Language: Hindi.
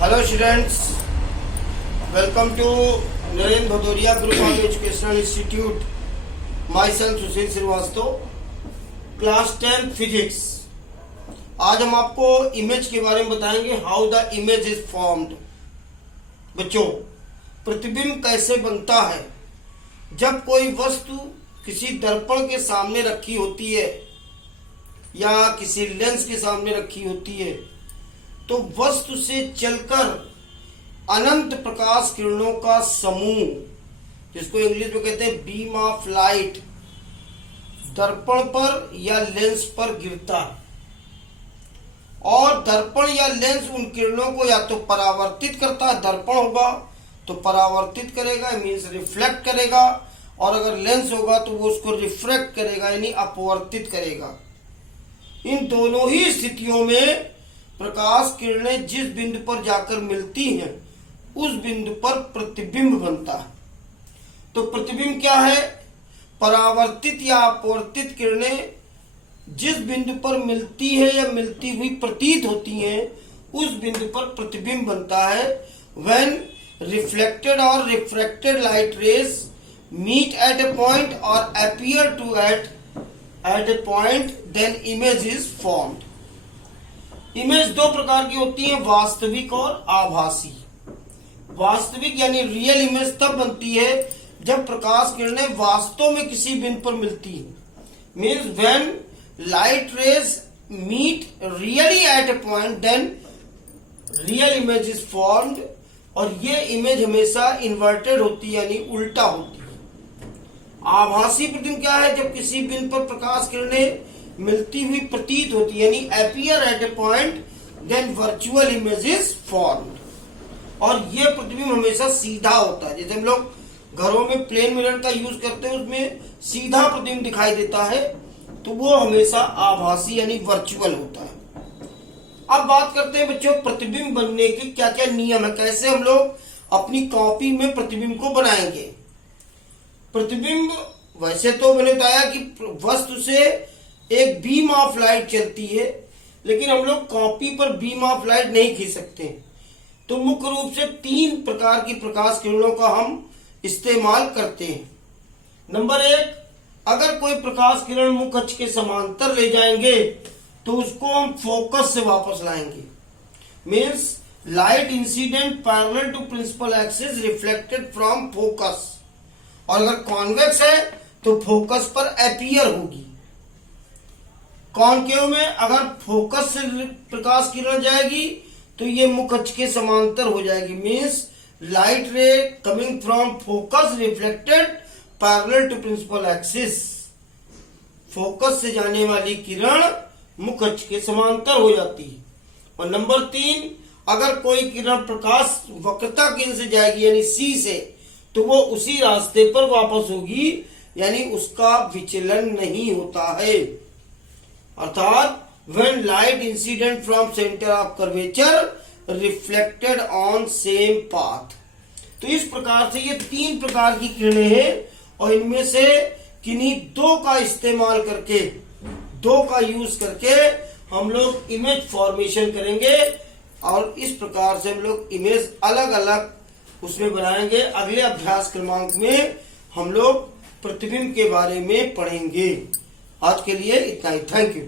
Hello students, welcome to Narendra Bhadoria Group of Educational Institute. Myself Sushil Srivastava, class 10 physics. आज हम आपको इमेज के बारे में बताएंगे, how the image is formed. बच्चों, प्रतिबिंब कैसे बनता है। जब कोई वस्तु किसी दर्पण के सामने रखी होती है या किसी लेंस के सामने रखी होती है तो वस्तु से चलकर अनंत प्रकाश किरणों का समूह, जिसको इंग्लिश में कहते हैं बीम ऑफ लाइट, दर्पण पर या लेंस पर गिरता है और दर्पण या लेंस उन किरणों को या तो परावर्तित करता है, दर्पण होगा तो परावर्तित करेगा मीन्स रिफ्लेक्ट करेगा, और अगर लेंस होगा तो वो उसको रिफ्रैक्ट करेगा यानी अपवर्तित करेगा। इन दोनों ही स्थितियों में प्रकाश किरणें जिस बिंदु पर जाकर मिलती हैं उस बिंदु पर प्रतिबिंब बनता है। तो प्रतिबिंब क्या है? परावर्तित या अपवर्तित किरणें जिस बिंदु पर मिलती है या मिलती हुई प्रतीत होती हैं उस बिंदु पर प्रतिबिंब बनता है। व्हेन रिफ्लेक्टेड और refracted light rays meet at a point और appear to at a point, then image is formed. Image दो प्रकार की होती है, वास्तविक और आभासी। वास्तविक यानी रियल इमेज तब बनती है जब प्रकाश किरणें वास्तव में किसी बिंदु पर मिलती है, means when light rays meet really at a point, then real image is formed. और ये इमेज हमेशा इन्वर्टेड होती है यानी उल्टा होती है। आभासी प्रतिबिंब क्या है? जब किसी बिंदु पर प्रकाश किरणें मिलती हुई प्रतीत होती है यानी appear at a point, then virtual image is formed. और ये प्रतिबिंब हमेशा सीधा होता है। जैसे हम लोग घरों में प्लेन मिरर का यूज करते हैं, उसमें सीधा प्रतिबिंब दिखाई देता है, तो वो हमेशा आभासी यानी वर्चुअल होता है। अब बात करते हैं बच्चों प्रतिबिंब बनने के क्या क्या नियम है, कैसे हम लोग अपनी कॉपी में प्रतिबिंब को बनाएंगे। प्रतिबिंब वैसे तो मैंने बताया कि वस्तु से एक बीम ऑफ लाइट चलती है, लेकिन हम लोग कॉपी पर बीम ऑफ लाइट नहीं खींच सकते। तो मुख्य रूप से तीन प्रकार की प्रकाश किरणों का हम इस्तेमाल करते हैं। नंबर एक, अगर कोई प्रकाश किरण मुख्य अक्ष के समांतर ले जाएंगे तो उसको हम फोकस से वापस लाएंगे, means light incident parallel to principal axis reflected from focus. और अगर कॉन्वेक्स है तो फोकस पर अपीयर होगी। कॉनकेव में अगर फोकस से प्रकाश किरण जाएगी तो ये मुख्य अक्ष के समांतर हो जाएगी, means light ray coming from focus reflected parallel to principal axis. Focus से जाने वाली किरण मुख्य अक्ष के समांतर हो जाती है। और नंबर तीन, अगर कोई किरण प्रकाश वक्रता केंद्र से जाएगी यानी सी से, तो वो उसी रास्ते पर वापस होगी यानी उसका विचलन नहीं होता है। अर्थात when light incident from centre of curvature reflected on same path. तो इस प्रकार से ये तीन प्रकार की किरणें हैं और इनमें से किन्हीं दो का इस्तेमाल करके, दो का यूज करके हम लोग इमेज फॉर्मेशन करेंगे और इस प्रकार से हम लोग इमेज अलग अलग उसमें बनाएंगे। अगले अभ्यास क्रमांक में हम लोग प्रतिबिंब के बारे में पढ़ेंगे। आज के लिए इतना ही, थैंक यू।